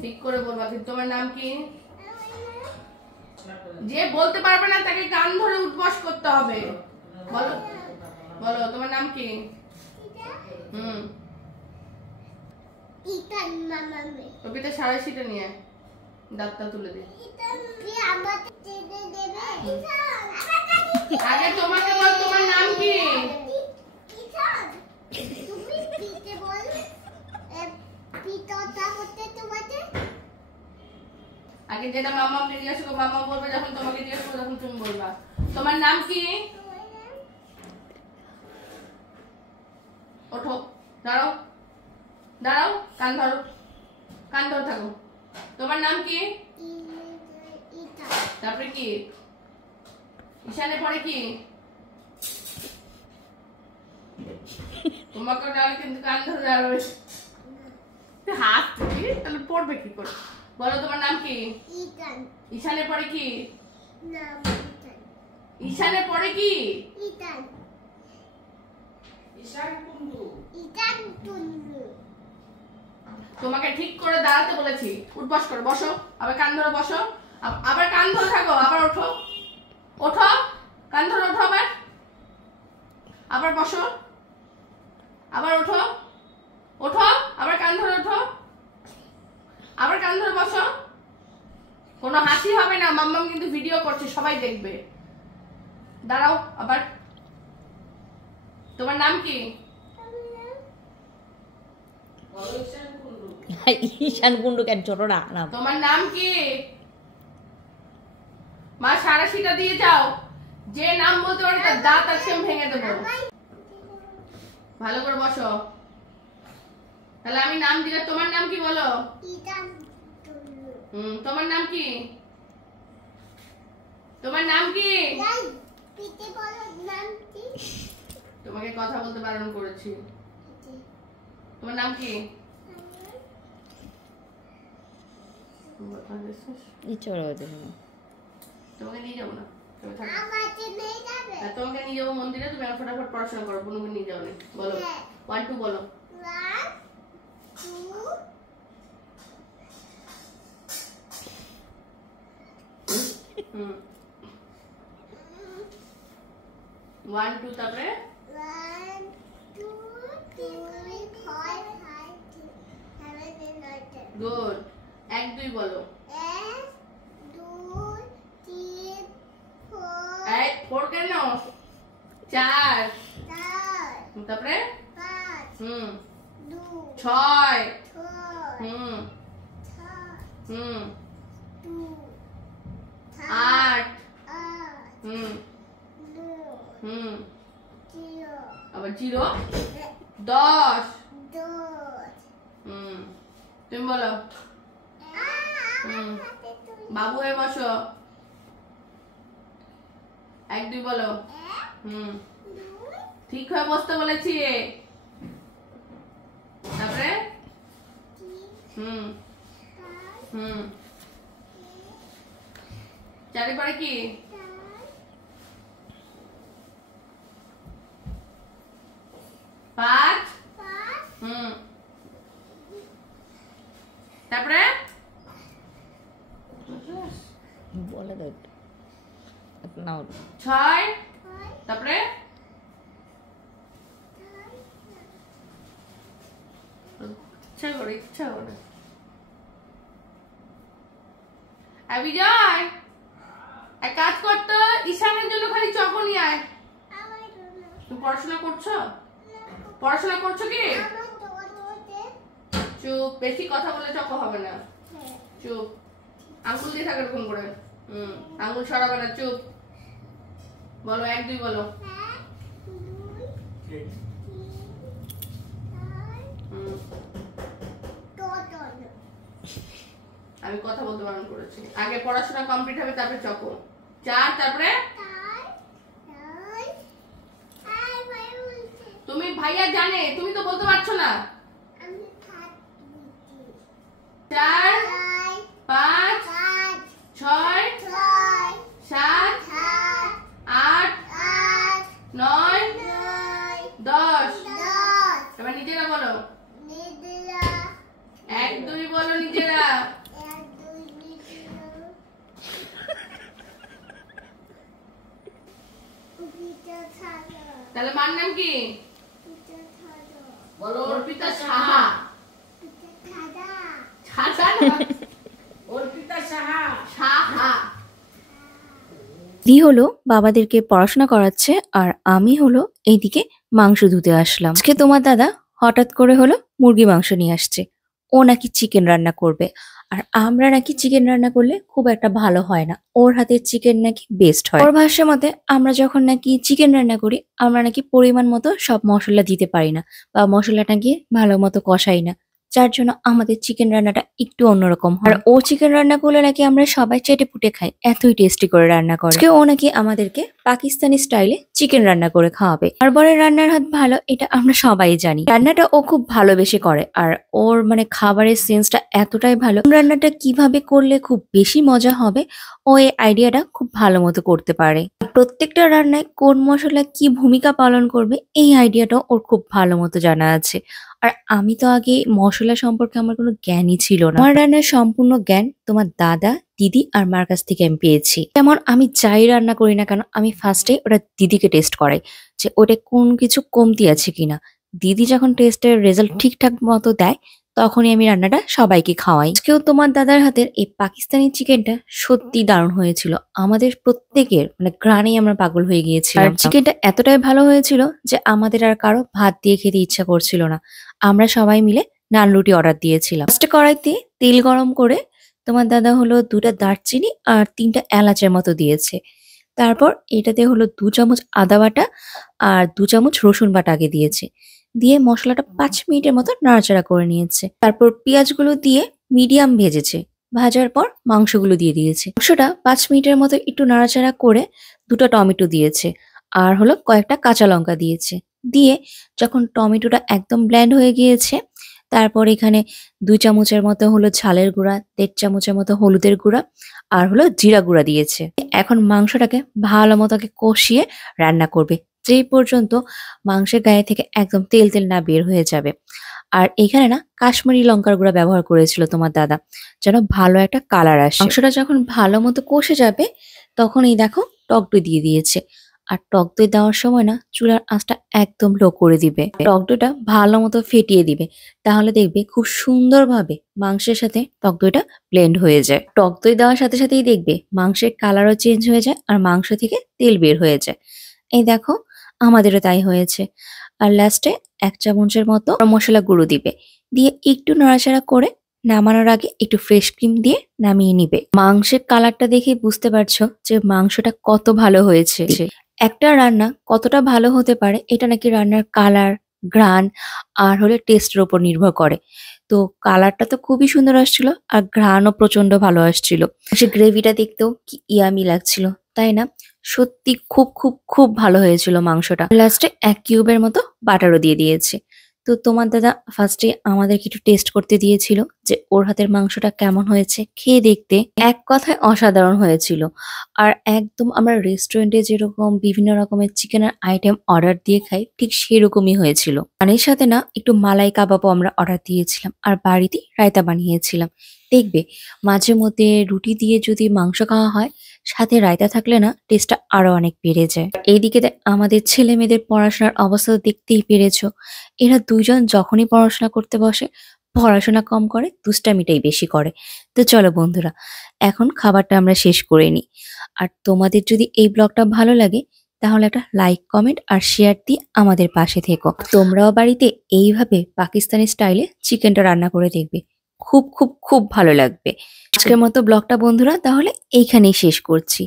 ঠিক করে বলবা। তোমার নাম কি? যে বলতে পারবে না তাকে কান ধরে উঠবস করতে হবে। বলো বলো তোমার নাম কি? ইতান মামা মে কবিতা সারা শীতে নিয়ে দাঁতটা তুলে দে। কি আমাকে চেনে দেবে? আগে তোমাকে বল তোমার নাম কি? ইতান তুমি পিতে বল পিতটা করতে তোমাকে আগে যেটা মামাকে জিজ্ঞাসা করো, মামা বলবে, যখন তোমাকে জিজ্ঞাসা করবে তখন তুমি বলবা। তোমার নাম কি? ওঠো, দাঁড়াও দাঁড়াও, কান ধরো, কান ধরে থাকো। তোমার নাম কি? ইতান তারপরে কি? ঈশানে পড়ে কি? তোমাকে ডালে কিন্তু কান ধরে দাঁড়াবে। হাত তুলি তাহলে পড়বে কি করে? বলো তোমার নাম কি? ইতান ঈশানে পড়ে কি? নাম ইতান ঈশানে পড়ে কি? ইতান ঈশান কুন্ডু। ইতান তুলু তোমাকে ঠিক করে দাঁড়াতে বলেছি। উঠবস করো, বসো, আবার কান ধরে বসো, আবার কান ধরে থাকো, আবার ওঠো, ওঠো, কান ধরে ওঠো, আবার আবার বসো, আবার ওঠো, ওঠো, আবার কান ধরে ওঠো, আবার কান ধরে বসো। কোনো হাসি হবে না, মাম্মাম কিন্তু ভিডিও করছে, সবাই দেখবে। দাঁড়াও আবার। তোমার নাম কি? বলো ঈশান কুন্ডু। ঈশান কুন্ডু কেন ছোট না নাম? তোমার নাম কি? মা সারাশিটা দিয়ে যাও। যে নাম বলতে পারে তার দাঁত আজকে আমি ভেঙে দেবো। ভালো করে বসো। তাহলে আমি নাম দিলে তোমার নাম কি বলো? ইতান তুলু তোমার নাম কি? তোমার নাম কি? যাই পিতে বল নাম কি তোমাকে কথা বলতে বারণ করেছি। তোমার নাম কি? ইচ্ছে করে হতে হবে। তোমাকে নিয়ে যাবো না, তুমি থাকো। আমাকে নেই যাবে আর তোমাকে নিয়ে যাবো মন্দিরে, তুমি এখন ফটাফট পড়াশোনা করো, কোনো নিয়ে যাও না। বলো হ্যাঁ। 1 2 বলো। 1 2 1 2 তারপরে 1 2 3 4 5 6 7 8 গুড। 1 2 বলো। 1 2 3 4 এই 4 কেন? 4 4 তারপরে 5 2 6 6 6 2 2 8 8 হুম 9 0 আবার 0 10 2 তুমি বলো। বাবু হয়ে বসো। 1 2 বলো। ঠিক হয়ে বসতে বলেছি। তারপরে চারিপারে কি? 5 তারপরে বলে দাও নাও। 6 তারপরে ইচ্ছা করে বিজয় এক কাজ করতো, ঈশানের জন্য খালি চকো নিয়ে আয়। তুমি পড়াশোনা করছো? পড়াশোনা করছো কি? চুপ, বেশি কথা বলে চকো হবে না। চুপ, আঙ্গুল দিয়ে থাকে এরকম করে। আঙ্গুল সরাবে না, চুপ। বলো 1 2 বলো। আমি কথা বলতে বারণ করেছি। আগে পড়াশোনা কমপ্লিট হবে, তারপরে চকো। 4 তারপরে তুমি ভাইয়া জানে, তুমি তো বলতে পারছো না। 4 5 6 7 8 9 10 এবার নিজেরা বলো। 1 2 বলো নিজেরা। পিতা থালো তাহলে মার নাম কি? পিতা থালো বলো অর্পিতা সাহা। পিতা থাদা সাহা না, অর্পিতা সাহা। সাহা। দি হলো বাবাদেরকে পড়াশোনা করাচ্ছে আর আমি হলো এইদিকে মাংস ধুতে আসলাম। আজকে তোমার দাদা হঠাৎ করে হলো মুরগি মাংস নিয়ে আসছে। ও নাকি চিকেন রান্না করবে। আর আমরা নাকি চিকেন রান্না করলে খুব একটা ভালো হয় না। ওর হাতের চিকেন নাকি বেস্ট হয়। ওর ভাষ্য মতে আমরা যখন নাকি চিকেন রান্না করি আমরা নাকি পরিমাণ মতো সব মশলা দিতে পারি না বা মশলাটা গিয়ে ভালো মতো কষাই না। যার জন্য আমাদের চিকেন রান্নাটা একটু অন্যরকম হয়। আর ও চিকেন রান্না করলে নাকি আমরা সবাই চেটেপুটে খাই, এতই টেস্টি করে রান্না করে। আজকে ও নাকি আমাদেরকে পাকিস্তানি স্টাইলে চিকেন রান্না করে খাওয়াবে। আর বরের রান্নার হাত ভালো, এটা আমরা সবাই জানি। রান্নাটা ও খুব ভালোবেসে করে আর ওর মানে খাবারের সেন্সটা এতটাই ভালো। রান্নাটা কিভাবে করলে খুব বেশি মজা হবে ও এই আইডিয়াটা খুব ভালো মতো করতে পারে। প্রত্যেকটা রান্নায় কোন মশলা কি ভূমিকা পালন করবে এই আইডিয়াটাও ওর খুব ভালো মতো জানা আছে। আর আমি তো আগে মশলা সম্পর্কে আমার কোনো জ্ঞানই ছিল না। আমার রান্নার সম্পূর্ণ জ্ঞান তোমার দাদা, দিদি আর মার কাছ থেকে আমি পেয়েছি। যেমন আমি যাই রান্না করি না কেন আমি ফার্স্টে ওটা দিদিকে টেস্ট করাই যে ওটা কোন কিছু কমতি আছে কিনা। দিদি যখন টেস্টের রেজাল্ট ঠিকঠাক মতো দেয় তখনই আমি রান্নাটা সবাইকে খাওয়াই। আজকেও তোমার দাদার হাতের এই পাকিস্তানি চিকেনটা সত্যি দারুণ হয়েছিল। আমাদের প্রত্যেকের মানে ঘ্রাণেই আমরা পাগল হয়ে গিয়েছিলাম। আর চিকেনটা এতটাই ভালো হয়েছিল যে আমাদের আর কারো ভাত দিয়ে খেতে ইচ্ছা করছিল না। আমরা সবাই মিলে নান রুটি অর্ডার দিয়েছিলাম। ফার্স্টে কড়াইতে তেল গরম করে তোমার দাদা হলো 2টা দারচিনি আর 3টা এলাচের মতো দিয়েছে। তারপর এটাতে হলো 2 চামচ আদা বাটা আর 2 চামচ রসুন বাটা আগে দিয়েছে। দিয়ে মশলাটা 5 মিনিটের মতো নাড়াচাড়া করে নিয়েছে। তারপর পেঁয়াজগুলো দিয়ে মিডিয়াম ভেজেছে। ভাজার পর মাংসগুলো দিয়ে দিয়েছে। মাংসটা 5 মিনিটের মতো একটু নাড়াচাড়া করে 2টা টমেটো দিয়েছে আর হলো কয়েকটা কাঁচা লঙ্কা দিয়েছে। দিয়ে যখন টমেটোটা একদম ব্ল্যান্ড হয়ে গিয়েছে তারপর এখানে 2 চামচের মতো হলো ঝালের গুঁড়া, 1.5 চামচের মতো হলুদের গুঁড়া আর হলো জিরা গুঁড়া দিয়েছে। এখন মাংসটাকে ভালো মতো কষিয়ে রান্না করবে যেই পর্যন্ত মাংসের গায়ে থেকে একদম তেল তেল না বের হয়ে যাবে। আর এখানে না কাশ্মীরি লঙ্কার গুঁড়া ব্যবহার করেছিল তোমার দাদা যেন ভালো একটা কালার আসে। মাংসটা যখন ভালো মতো কষে যাবে তখন এই দেখো টক দই দিয়ে দিয়েছে। আর টক দই দেওয়ার সময় না চুলার আঁচটা একদম লো করে দিবে। টক দইটা ভালো মতো ফেটিয়ে দিবে, তাহলে দেখবে খুব সুন্দরভাবে মাংসের সাথে টক দইটা ব্লেন্ড হয়ে যায়। টক দই দেওয়ার সাথে সাথেই দেখবে মাংসের কালারও চেঞ্জ হয়ে যায় আর মাংস থেকে তেল বের হয়ে যায়। এই দেখো আমাদেরও তাই হয়েছে। আর লাস্টে 1 চামচের মতো মশলা গুঁড়ো দিবে, দিয়ে একটু নাড়াচাড়া করে নামানোর আগে একটু ফ্রেশ ক্রিম দিয়ে নামিয়ে নিবে। মাংসের কালারটা দেখে বুঝতে পারছো যে মাংসটা কত ভালো হয়েছে। একটা রান্না কতটা ভালো হতে পারে এটা নাকি রান্নার কালার, ঘ্রাণ আর হলে টেস্টের উপর নির্ভর করে। তো কালারটা তো খুবই সুন্দর আসছিল আর ঘ্রাণও প্রচন্ড ভালো আসছিল। সে গ্রেভিটা দেখতেও কি ইয়ামি লাগছিল, তাই না? সত্যি খুব খুব খুব ভালো হয়েছিল মাংসটা। লাস্টে 1 কিউবের মতো বাটারও দিয়ে দিয়েছে। তো তোমার দাদা ফার্স্টে আমাদেরকে একটু টেস্ট করতে দিয়েছিল যে ওর হাতের মাংসটা কেমন হয়েছে। খেয়ে দেখতে এক কথায় অসাধারণ হয়েছিল। আর একদম আমরা রেস্টুরেন্টে যেরকম বিভিন্ন রকমের চিকেনের আইটেম অর্ডার দিয়ে খাই ঠিক সেরকমই হয়েছিল। আর এর সাথে না একটু মালাই কাবাবও আমরা অর্ডার দিয়েছিলাম আর বাড়িতে রায়তা বানিয়েছিলাম। দেখবে মাঝে মধ্যে রুটি দিয়ে যদি মাংস খাওয়া হয় সাথে রায়তা থাকলে না টেস্টটা আরো অনেক বেড়ে যায়। এইদিকে আমাদের ছেলে মেয়েদের পড়াশোনার অবস্থা দেখতেই পেরেছো। এরা দুইজন যখনই পড়াশোনা করতে বসে পড়াশোনা কম করে, দুষ্টামিটাই বেশি করে। তো চলো বন্ধুরা এখন খাবারটা আমরা শেষ করে নিই। আর তোমাদের যদি এই ব্লগটা ভালো লাগে তাহলে একটা লাইক, কমেন্ট আর শেয়ার দিয়ে আমাদের পাশে থেকো। তোমরাও বাড়িতে এইভাবে পাকিস্তানি স্টাইলে চিকেনটা রান্না করে দেখবে, খুব খুব খুব ভালো লাগবে। আজকের মতো ব্লগটা বন্ধুরা তাহলে এইখানেই শেষ করছি।